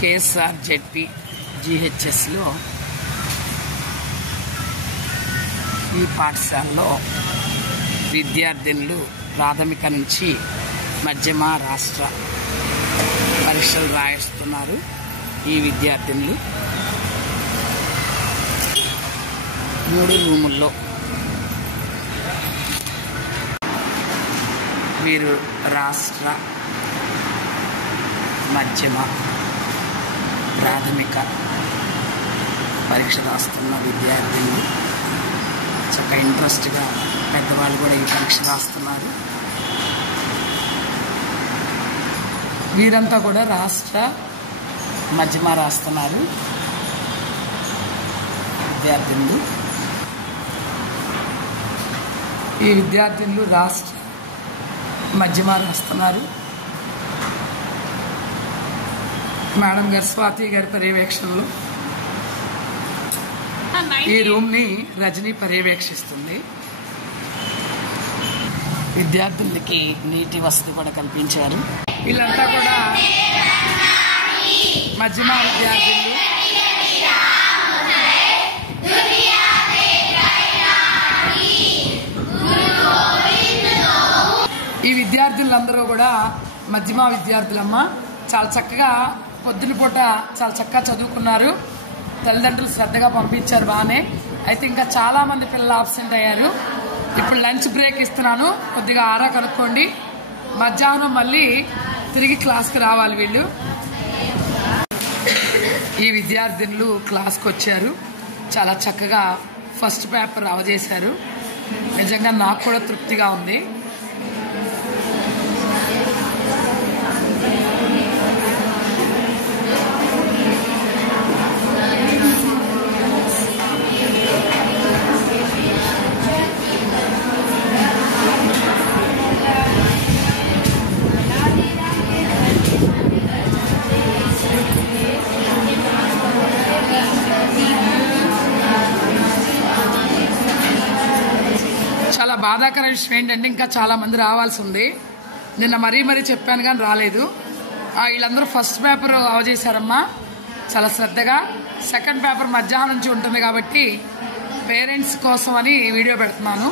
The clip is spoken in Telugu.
కేఎస్ఆర్ జెడ్పీ జీహెచ్ఎస్లో ఈ పాఠశాలలో విద్యార్థినులు ప్రాథమిక నుంచి మధ్యమ రాష్ట్ర పరీక్షలు రాయిస్తున్నారు. ఈ విద్యార్థినులు 3 రూముల్లో వీరు రాష్ట్ర మధ్యమ ప్రాథమిక పరీక్ష రాస్తున్న విద్యార్థులు చాలా ఇంట్రెస్ట్గా పెద్దవాళ్ళు కూడా ఈ పరీక్ష రాస్తున్నారు. వీరంతా కూడా రాష్ట్ర మధ్యమ రాస్తున్నారు విద్యార్థులు. ఈ విద్యార్థులు రాష్ట్ర మధ్యమ రాస్తున్నారు. మేడం గారు స్వాతి గారి పర్యవేక్షణలో ఈ రూమ్ని రజనీ పర్యవేక్షిస్తుంది. విద్యార్థులకి నీటి వసతి కూడా కల్పించారు. వీళ్ళంతా కూడా మధ్యమ విద్యార్థులు. ఈ విద్యార్థులందరూ కూడా మధ్యమ విద్యార్థులమ్మ. చాలా చక్కగా పొద్దున పూట చాలా చక్కగా చదువుకున్నారు. తల్లిదండ్రులు శ్రద్ధగా పంపించారు బాగానే. అయితే ఇంకా చాలా మంది పిల్లలు ఆబ్సెంట్ అయ్యారు. ఇప్పుడు లంచ్ బ్రేక్ ఇస్తున్నాను, కొద్దిగా ఆరా కనుక్కోండి. మధ్యాహ్నం మళ్ళీ తిరిగి క్లాస్కి రావాలి వీళ్ళు. ఈ విద్యార్థినులు క్లాస్కి వచ్చారు. చాలా చక్కగా ఫస్ట్ పేపర్ అవజేశారు. నిజంగా నాకు కూడా తృప్తిగా ఉంది. చాలా బాధాకర విషయం ఏంటంటే ఇంకా చాలా మంది రావాల్సి ఉంది. నిన్న మరీ చెప్పాను కానీ రాలేదు. వీళ్ళందరూ ఫస్ట్ పేపర్ అవజేశారమ్మా చాలా శ్రద్ధగా. సెకండ్ పేపర్ మధ్యాహ్నం నుంచి ఉంటుంది కాబట్టి పేరెంట్స్ కోసం అని వీడియో పెడుతున్నాను.